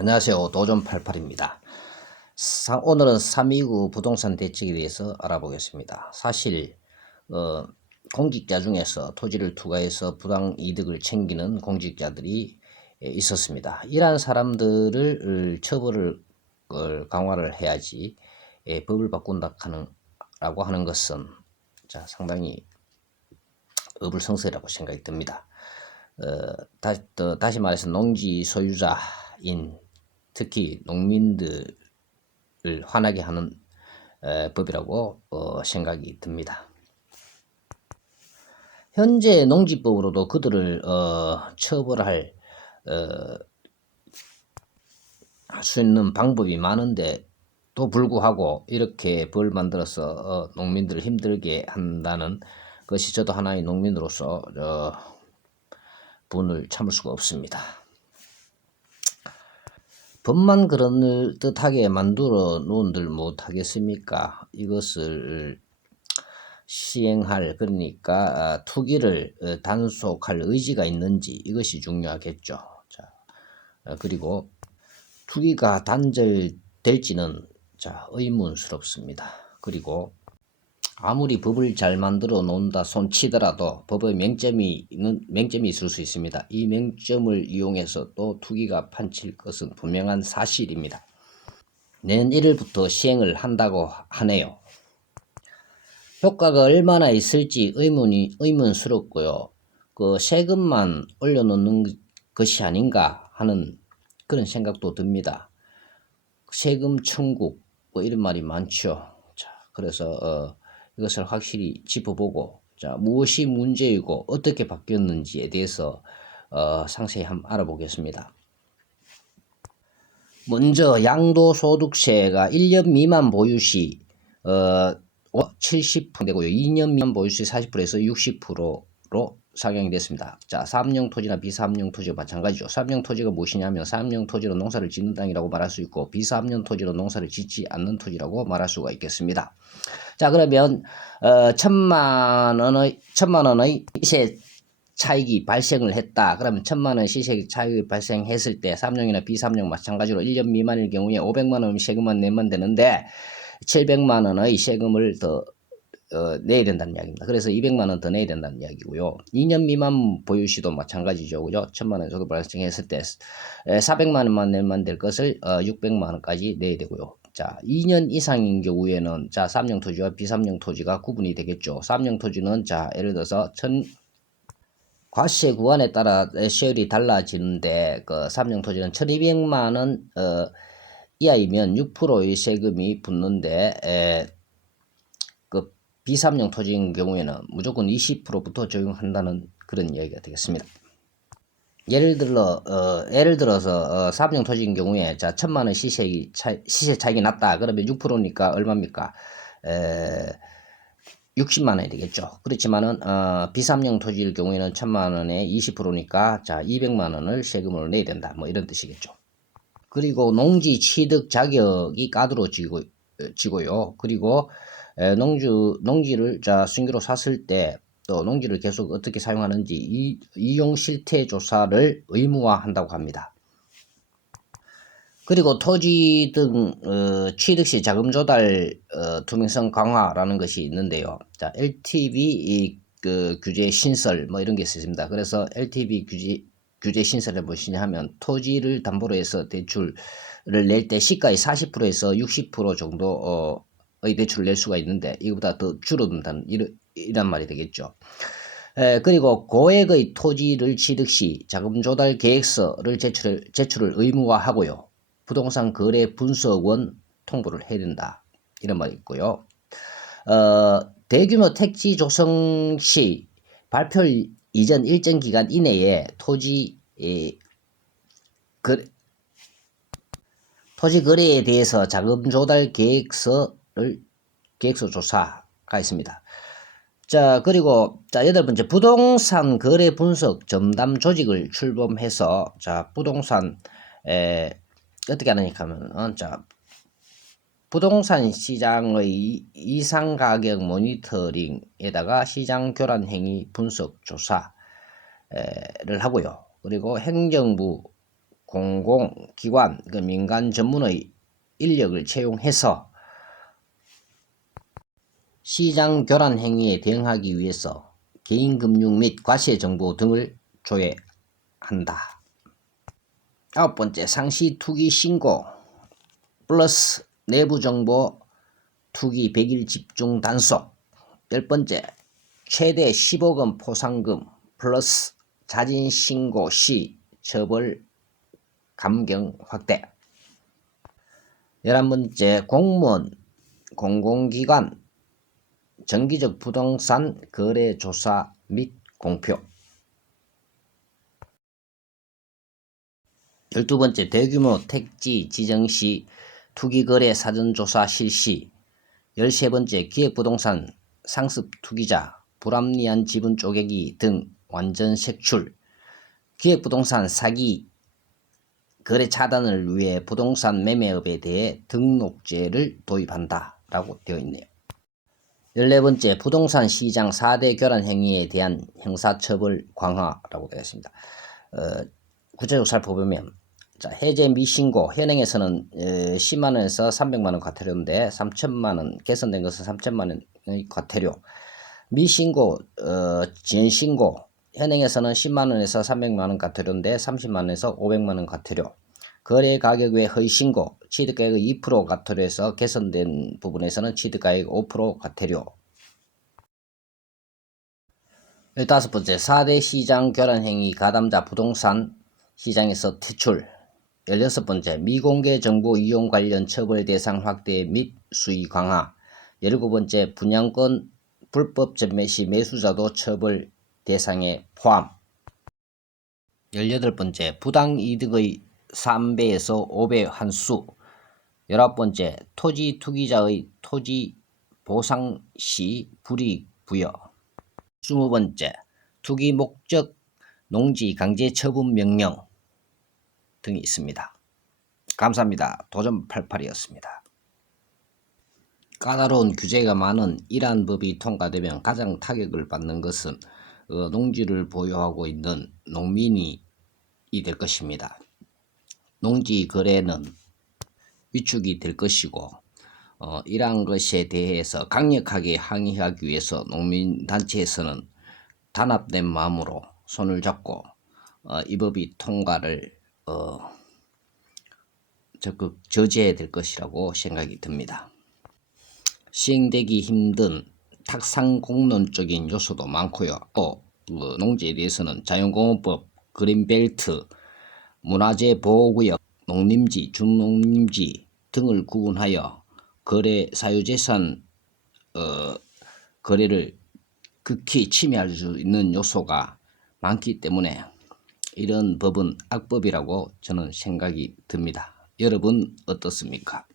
안녕하세요. 도전88입니다. 오늘은 329 부동산 대책에 대해서 알아보겠습니다. 사실 공직자 중에서 토지를 투과해서 부당 이득을 챙기는 공직자들이 있었습니다. 이러한 사람들을 처벌을 강화를 해야지 법을 바꾼다 라고 하는 것은 상당히 어불성설이라고 생각이 듭니다. 다시 말해서 농지 소유자인 특히 농민들을 화나게 하는 법이라고 생각이 듭니다. 현재 농지법으로도 그들을 처벌할 수 있는 방법이 많은데 또 불구하고 이렇게 벌 만들어서 농민들을 힘들게 한다는 것이 저도 하나의 농민으로서 분을 참을 수가 없습니다. 법만 그럴 듯하게 만들어 놓은들 못하겠습니까? 이것을 시행할, 그러니까 투기를 단속할 의지가 있는지, 이것이 중요하겠죠. 그리고 투기가 단절될지는 의문스럽습니다. 그리고 아무리 법을 잘 만들어 놓는다 손치더라도 법의 맹점이 있을 수 있습니다. 이 맹점을 이용해서 또 투기가 판칠 것은 분명한 사실입니다. 내년 1일부터 시행을 한다고 하네요. 효과가 얼마나 있을지 의문스럽고요. 그 세금만 올려놓는 것이 아닌가 하는 그런 생각도 듭니다. 세금 천국 뭐 이런 말이 많죠. 그래서 이것을 확실히 짚어보고 무엇이 문제이고 어떻게 바뀌었는지에 대해서 상세히 한번 알아보겠습니다. 먼저 양도소득세가 1년 미만 보유시 70% 되고요. 2년 미만 보유시 40%에서 60%로 상향이 됐습니다. 사업용 토지나 비사업용 토지와 마찬가지죠. 사업용 토지가 무엇이냐면 사업용 토지로 농사를 짓는 땅이라고 말할 수 있고 비사업용 토지로 농사를 짓지 않는 토지라고 말할 수가 있겠습니다. 그러면 1,000만 원의 시세 차익이 발생을 했다. 그러면 1,000만 원 시세 차익이 발생했을 때 사업용이나 비사업용 마찬가지로 1년 미만일 경우에 500만 원 세금만 내면 되는데 700만 원의 세금을 더 내야 된다는 이야기입니다. 그래서 200만 원 더 내야 된다는 이야기고요. 2년 미만 보유시도 마찬가지죠. 그죠? 1,000만 원 정도 발생했을 때 400만 원만 내면 될 것을 600만 원까지 내야 되고요. 2년 이상인 경우에는 사업용 토지와 비사업용 토지가 구분이 되겠죠. 사업용 토지는 예를 들어서 과세 구간에 따라 세율이 달라지는데 그 사업용 토지는 1,200만 원 이하이면 6%의 세금이 붙는데 그 비사업용 토지인 경우에는 무조건 20%부터 적용한다는 그런 이야기가 되겠습니다. 예를 들어서 사업용 토지인 경우에 1,000만 원 시세 차익이 났다. 그러면 6%니까 얼마입니까? 60만 원이 되겠죠. 그렇지만은 비사업용 토지일 경우에는 1,000만 원에 20%니까 200만 원을 세금을 내야 된다. 뭐 이런 뜻이겠죠. 그리고 농지 취득 자격이 까다로워지고요. 그리고 농지를 순기로 샀을 때 또 농지를 계속 어떻게 사용하는지 이용 실태 조사를 의무화한다고 합니다. 그리고 토지 등 취득 시 자금 조달 투명성 강화라는 것이 있는데요. LTV 규제 신설 뭐 이런 게 있습니다. 그래서 LTV 규제 신설은 무엇이냐 하면 토지를 담보로 해서 대출을 낼 때 시가의 40%에서 60% 정도의 대출을 낼 수가 있는데 이거보다 더 줄어든다는 이런 말이 되겠죠. 그리고 고액의 토지를 취득 시 자금 조달 계획서를 제출을 의무화하고요. 부동산 거래 분석원 통보를 해야 된다. 이런 말이 있고요. 대규모 택지 조성 시 발표 이전 일정 기간 이내에 토지 거래에 대해서 자금 조달 계획서 조사가 있습니다. 그리고 8번째 부동산 거래 분석 전담 조직을 출범해서 부동산 어떻게 하느냐 하면 부동산 시장의 이상 가격 모니터링에다가 시장 교란 행위 분석 조사를 하고요. 그리고 행정부 공공기관, 그 민간 전문의 인력을 채용해서 시장 교란 행위에 대응하기 위해서 개인금융 및 과세정보 등을 조회한다. 9번째, 상시 투기 신고 플러스 내부정보 투기 100일 집중 단속. 10번째, 최대 10억원 포상금 플러스 자진 신고 시 처벌 감경 확대. 11번째, 공무원, 공공기관 정기적 부동산 거래 조사 및 공표. 12번째, 대규모 택지 지정 시 투기거래 사전조사 실시. 13번째, 기획부동산 상습 투기자 불합리한 지분 쪼개기 등 완전 색출. 기획부동산 사기 거래 차단을 위해 부동산 매매업에 대해 등록제를 도입한다 라고 되어 있네요. 14번째, 부동산 시장 4대 교란 행위에 대한 형사처벌 강화라고 되어 있습니다. 구체적으로 살펴보면, 자, 해제 미신고 현행에서는 10만원에서 300만원 과태료인데 3천만원, 개선된 것은 3천만원의 과태료. 미신고 지연신고 현행에서는 10만원에서 300만원 과태료인데 30만원에서 500만원 과태료. 거래 가격 외 허위신고 취득가액의 2% 과태료에서 개선된 부분에서는 취득가액 5% 과태료. 15번째, 4대 시장 교란 행위 가담자 부동산 시장에서 퇴출. 16번째, 미공개 정보 이용 관련 처벌 대상 확대 및 수위 강화. 17번째, 분양권 불법 전매 시 매수자도 처벌 대상에 포함. 18번째, 부당 이득의 3배에서 5배 환수. 19번째, 토지 투기자의 토지 보상 시 불이익 부여. 20번째, 투기 목적 농지 강제 처분 명령 등이 있습니다. 감사합니다. 도전88이었습니다. 까다로운 규제가 많은 이러한 법이 통과되면 가장 타격을 받는 것은 농지를 보유하고 있는 농민이 될 것입니다. 농지 거래는 위축이 될 것이고 이러한 것에 대해서 강력하게 항의하기 위해서 농민단체에서는 단합된 마음으로 손을 잡고 이 법이 통과를 적극 저지해야 될 것이라고 생각이 듭니다. 시행되기 힘든 탁상공론적인 요소도 많고요. 또 농지에 대해서는 자연공원법, 그린벨트, 문화재 보호구역, 농림지, 준농림지 등을 구분하여 거래 사유재산 거래를 극히 침해할 수 있는 요소가 많기 때문에 이런 법은 악법이라고 저는 생각이 듭니다. 여러분 어떻습니까?